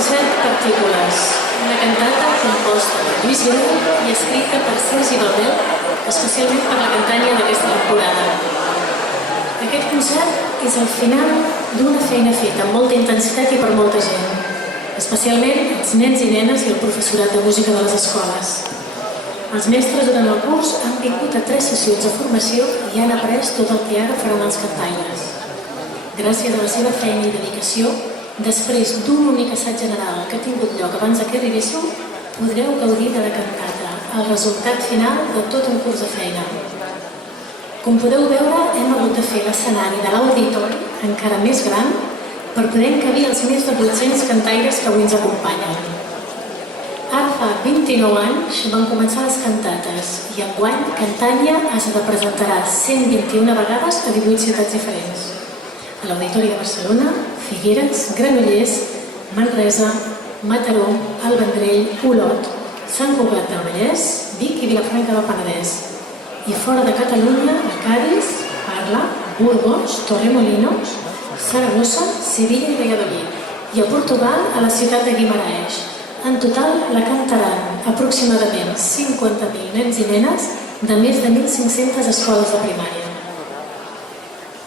concert Partícules, una cantata composta per Lluís Lluna i escrita per Sergi Baldel, especialment per la cantanya d'aquesta temporada. Aquest concert és el final d'una feina feta amb molta intensitat i per molta gent, especialment els nens i nenes i el professorat de música de les escoles. Els mestres durant el curs han vingut a 3 sessions de formació i han après tot el que ara faran els cantaires. Gràcies a la seva feina i dedicació, després d'un únic assaig general que ha tingut lloc abans que arribéssiu, podreu gaudir de la cantata, el resultat final de tot un curs de feina. Com podeu veure, hem hagut de fer l'escenari de l'auditori encara més gran per poder encabir els més de 800 cantaires que avui ens acompanyen. Ara fa 29 anys van començar les cantates i enguany Cantània es representarà 121 vegades a 18 ciutats diferents. A l'Auditori de Barcelona, Figueres, Granollers, Manresa, Mataró, El Vendrell, Olot, Sant Cugat del Vallès, Vic i Vilafranca del Penedès. I fora de Catalunya, a Cádiz, Parla, Burgos, Torremolinos, Saragossa, Sevilla i Valladolid. I a Portugal, a la ciutat de Guimarães. En total, la cantaran aproximadament 50.000 nens i nenes de més de 1.500 escoles de primària.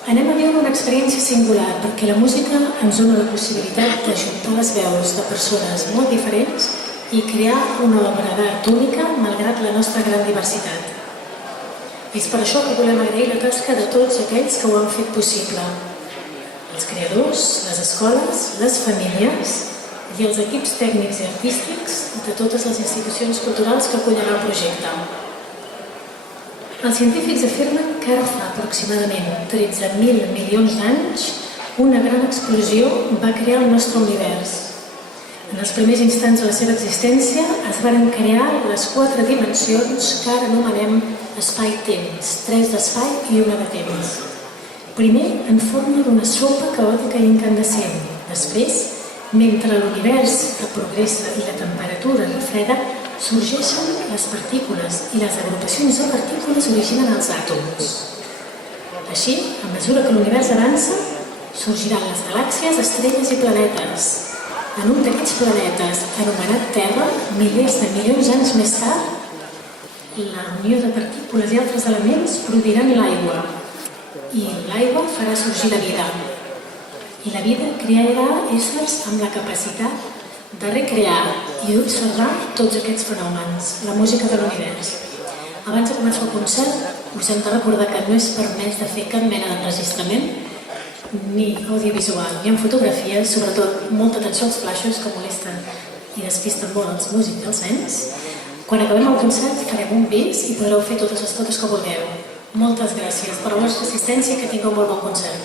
Anem a viure una experiència singular perquè la música ens dona la possibilitat d'ajuntar les veus de persones molt diferents i crear una obra d'art única malgrat la nostra gran diversitat. És per això que volem agrair la tasca de tots aquells que ho han fet possible. Els creadors, les escoles, les famílies i els equips tècnics i artístics de totes les institucions culturals que acullen el projecte. Els científics afirmen que ara fa aproximadament 13.000 milions d'anys una gran explosió va crear el nostre univers. En els primers instants de la seva existència es van crear les 4 dimensions que ara anomenem espai-temps, 3 d'espai i 1 de temps. Primer en forma d'una sopa caòtica i incandescent. Després, mentre l'univers progressa i la temperatura refreda, sorgeixen les partícules i les agrupacions de partícules originen els àtoms. Així, a mesura que l'univers avança, sorgiran les galàxies, estrelles i planetes. En un d'aquests planetes, anomenat Terra, milers de milions d'anys més tard, la unió de partícules i altres elements produiran l'aigua. I l'aigua farà sorgir la vida. I la vida crearà éssers amb la capacitat de recrear i d'observar tots aquests fenòmens, la música de l'univers. Abans de començar el concert, us hem de recordar que no és permès de fer cap mena d'enregistrament, ni audiovisual, ni en fotografies, sobretot molta atenció als flaixos que molesten i despisten molt els músics i els nens. Quan acabem el concert farem un bis i podreu fer totes les fotos que vulgueu. Moltes gràcies per la vostra assistència i que tingueu molt bon concert.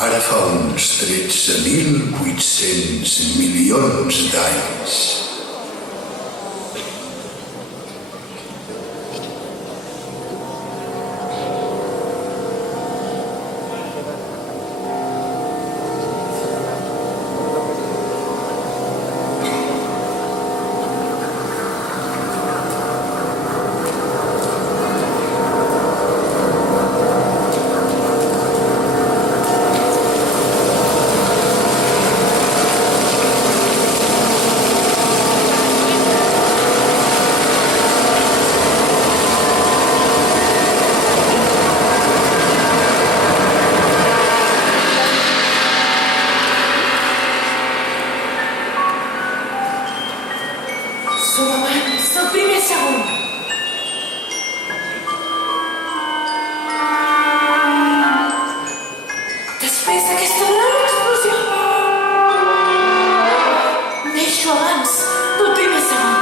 Ara fa uns 13.800 milions d'anys. Després d'aquesta gran explosió, això abans del primer segon.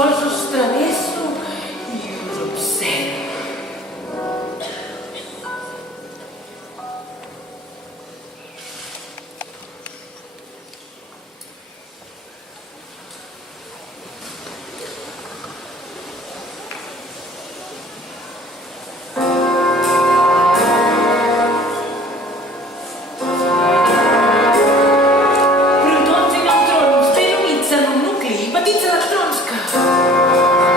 sols us travesso i us observo. Protons i neutrons dinamitzen un nucli i petits electrons que...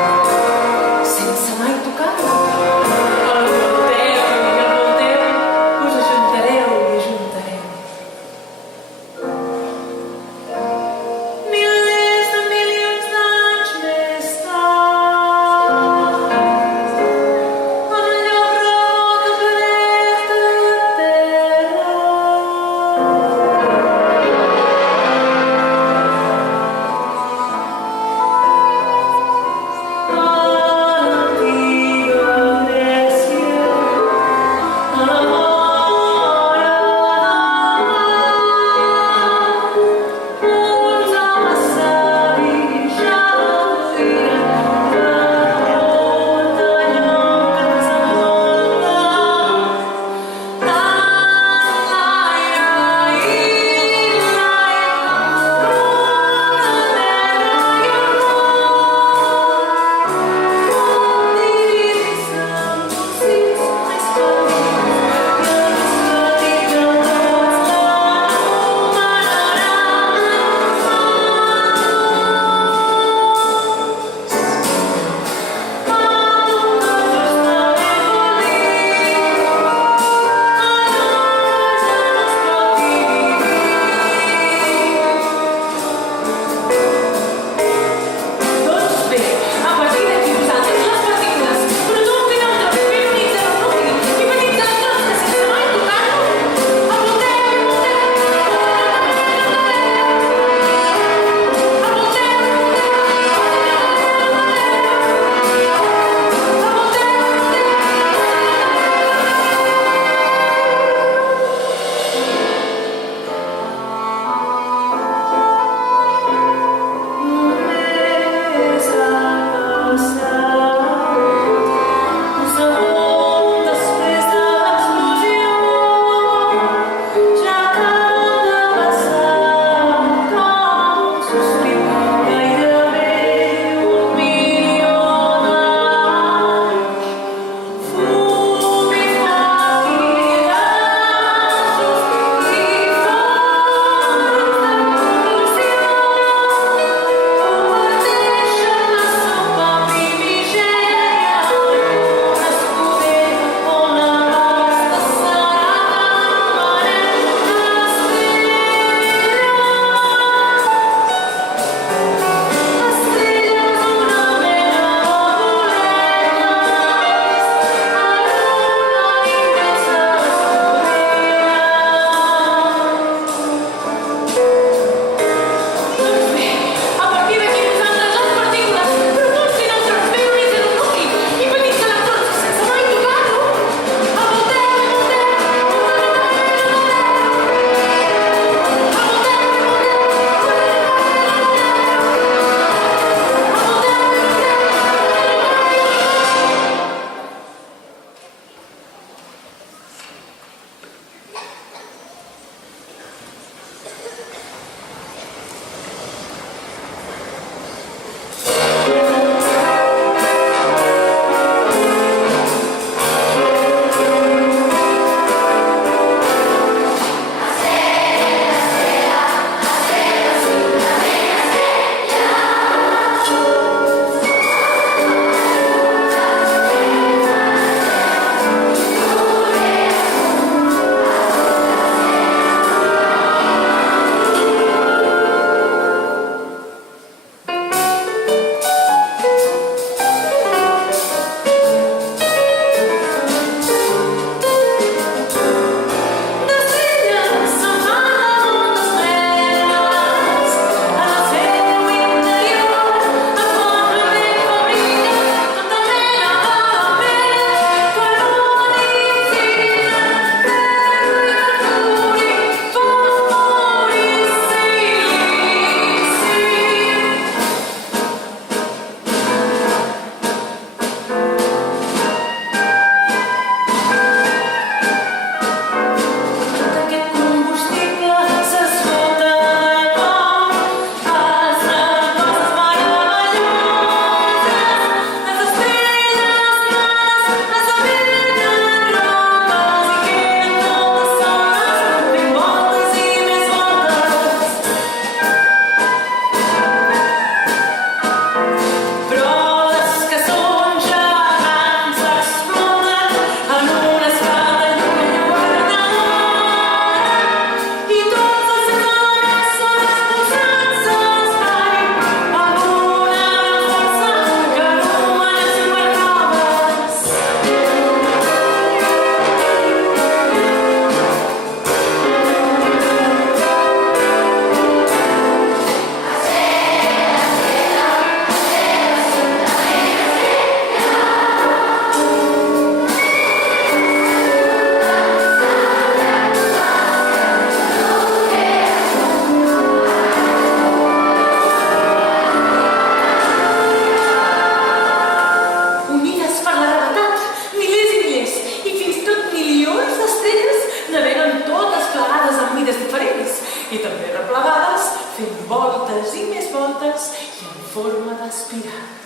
forma d'espiral.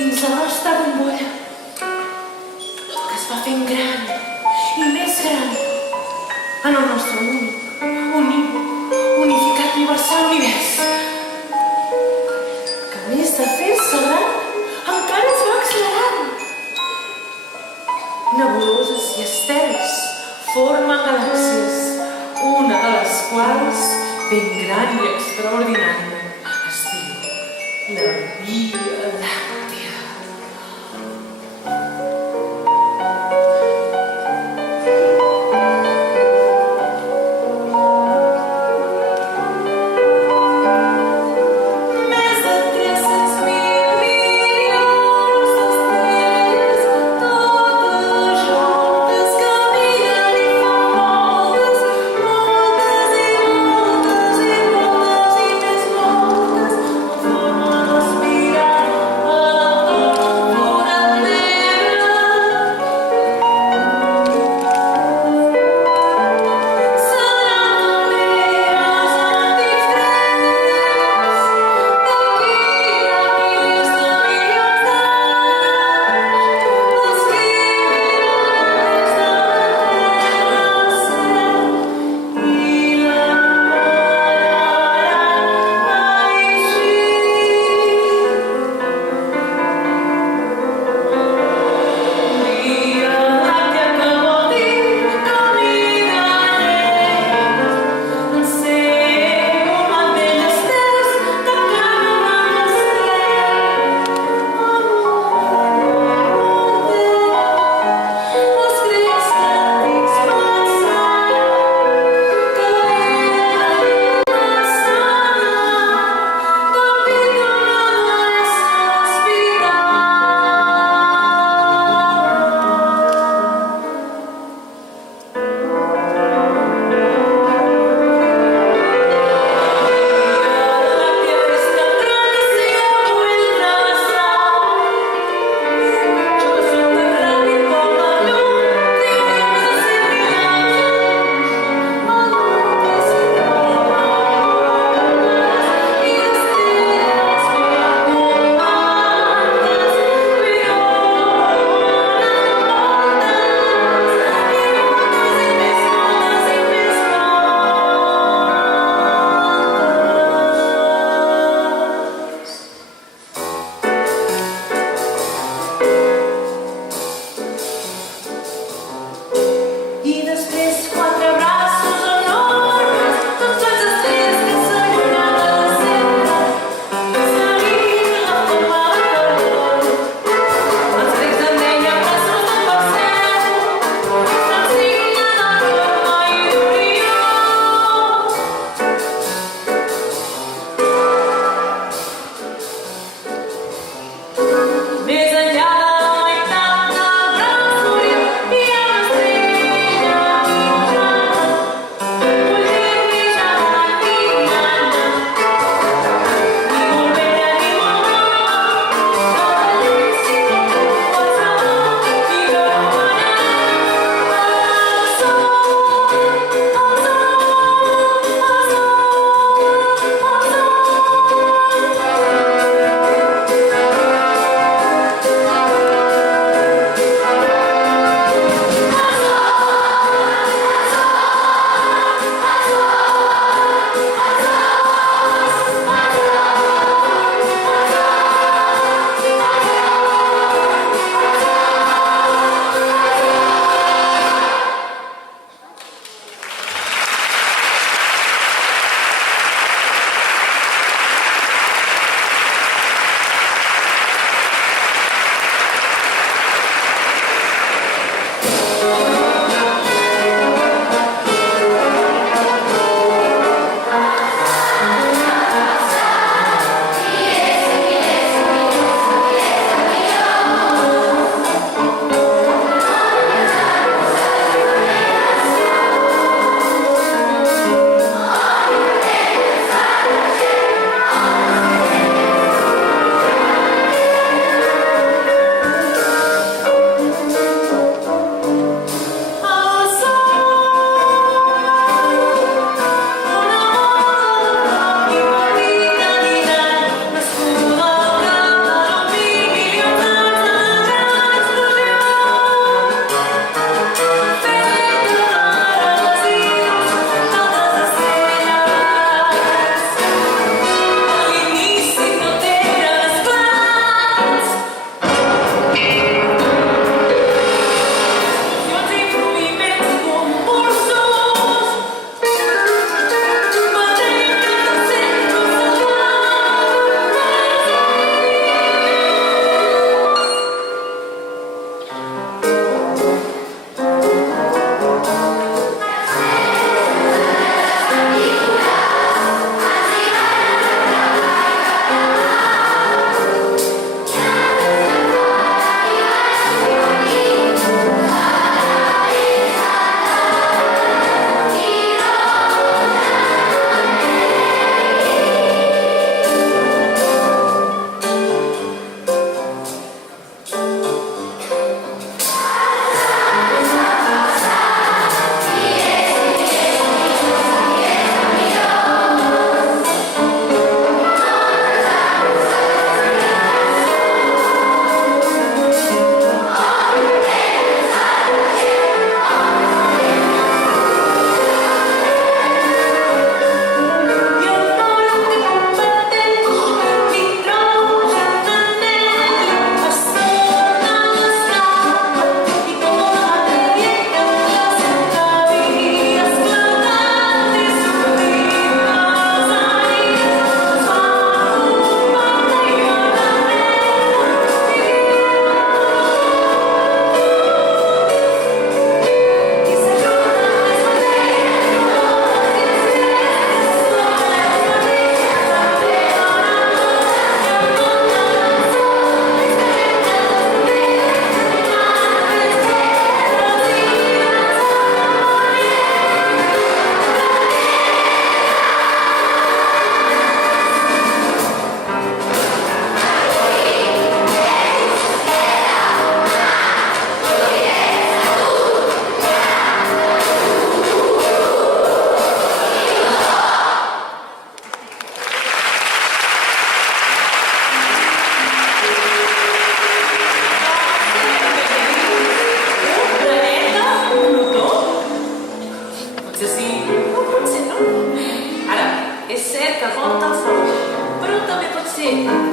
Dins la nostra bombolla, que es va fent gran i més gran en el nostre unificat universal univers, que a més de fer-se gran, encara es va accelerant. Nebuloses i estels formen galàxies, una de les quals, ben gran i extraordinària, es diu la Via Làctea. Moltes i moltes i moltes i més moltes.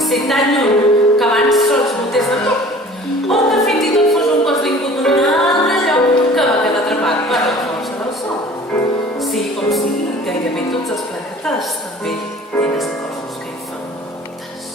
ser tan lluny que abans sols botés de tot, o que fins i tot fos un cos vingut d'un altre lloc que va quedar atrapat per la força del sol. Sigui com sigui, gairebé tots els planetes també tenen cossos que hi fan voltes.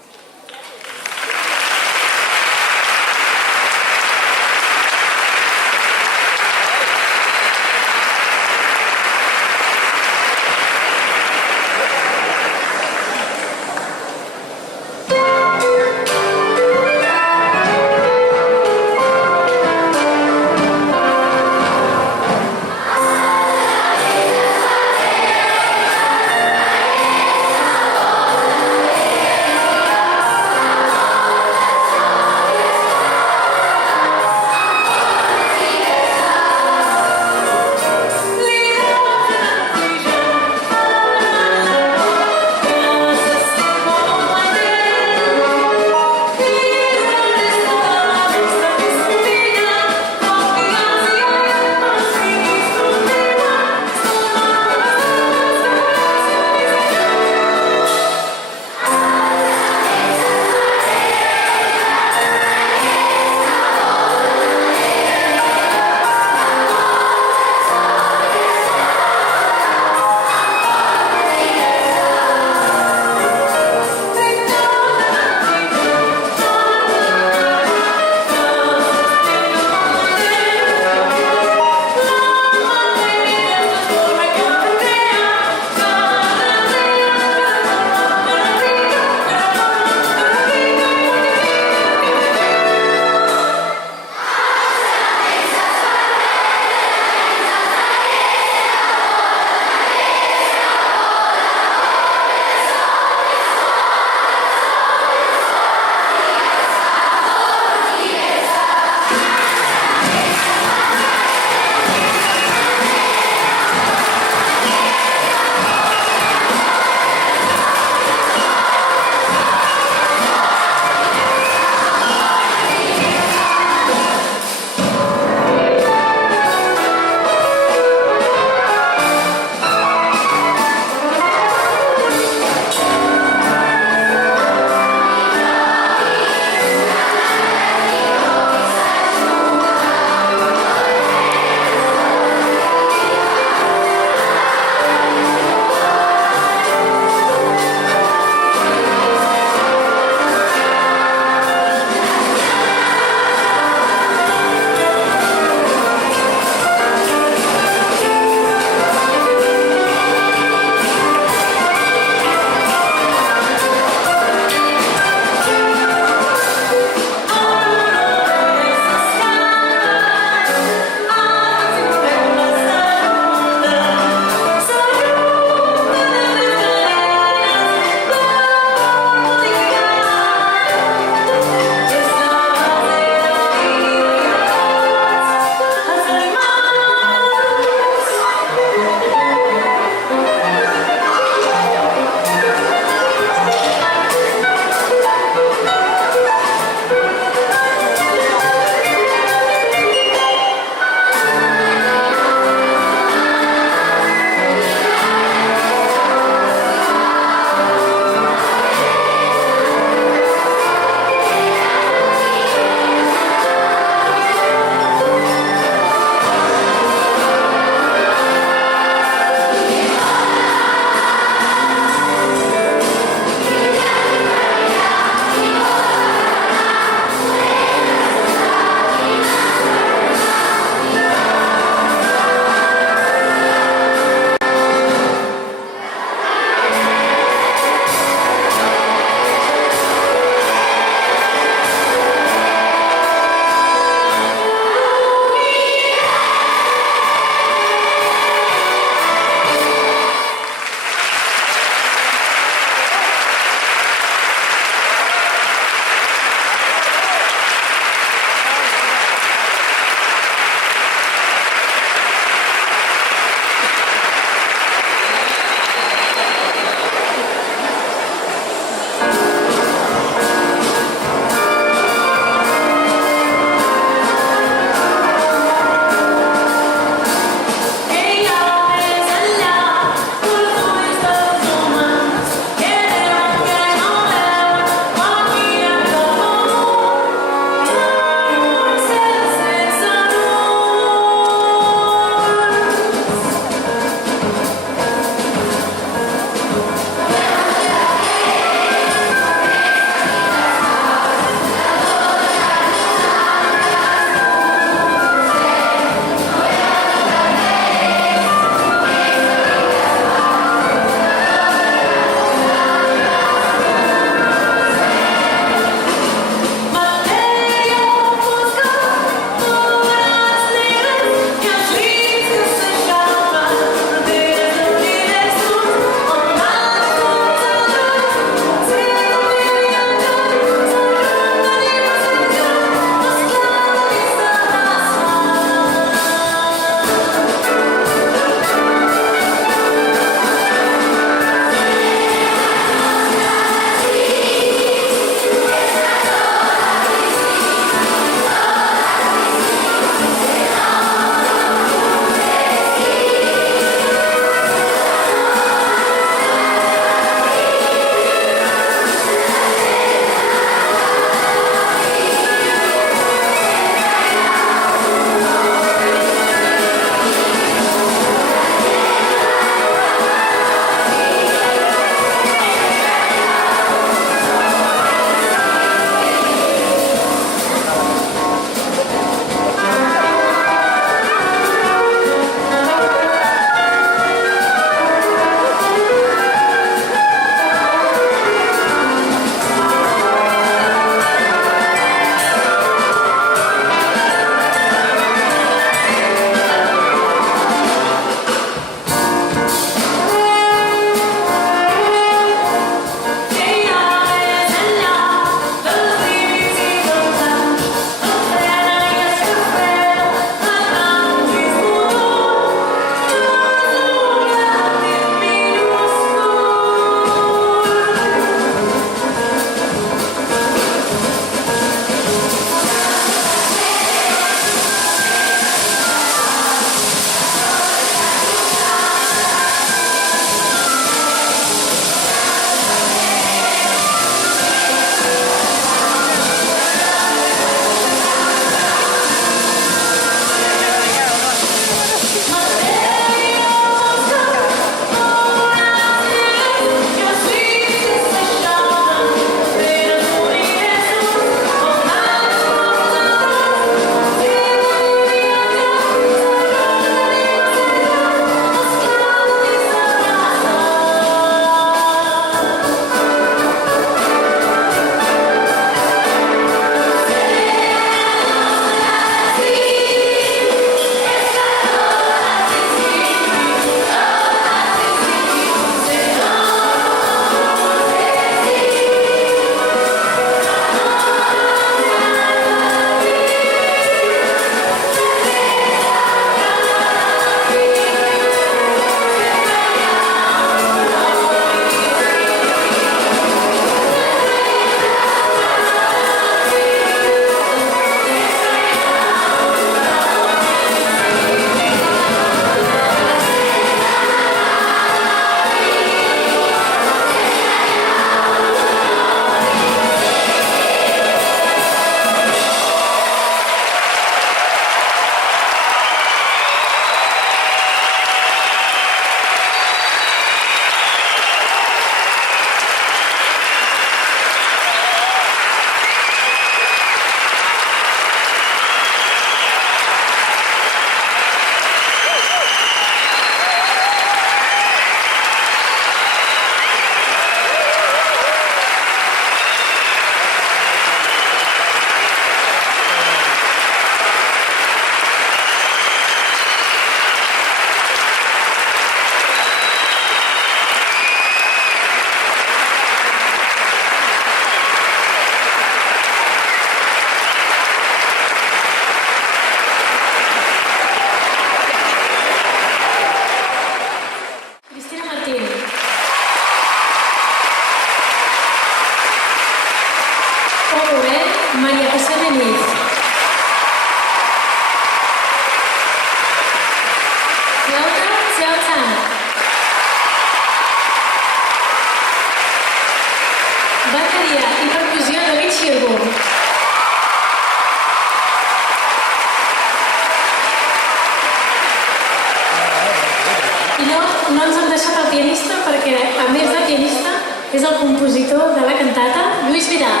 no ens hem deixat el pianista perquè, a més de pianista, és el compositor de la cantata, Lluís Vidal.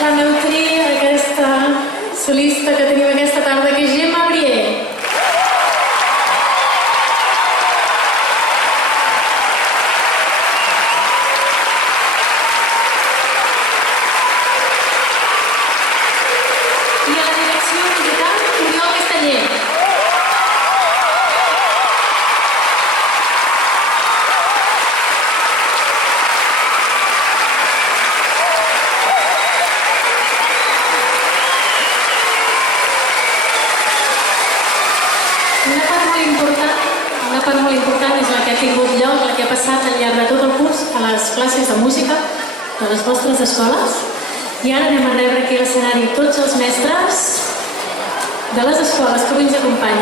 La neutrí, aquesta solista que tenim aquesta tarda, que és Gemma Brier. I a la direcció musical, Oriol Casteller. Una part molt important és la que ha tingut lloc, la que ha passat al llarg de tot el curs a les classes de música de les vostres escoles. I ara anem a rebre aquí a l'escenari tots els mestres de les escoles que avui ens acompanyen.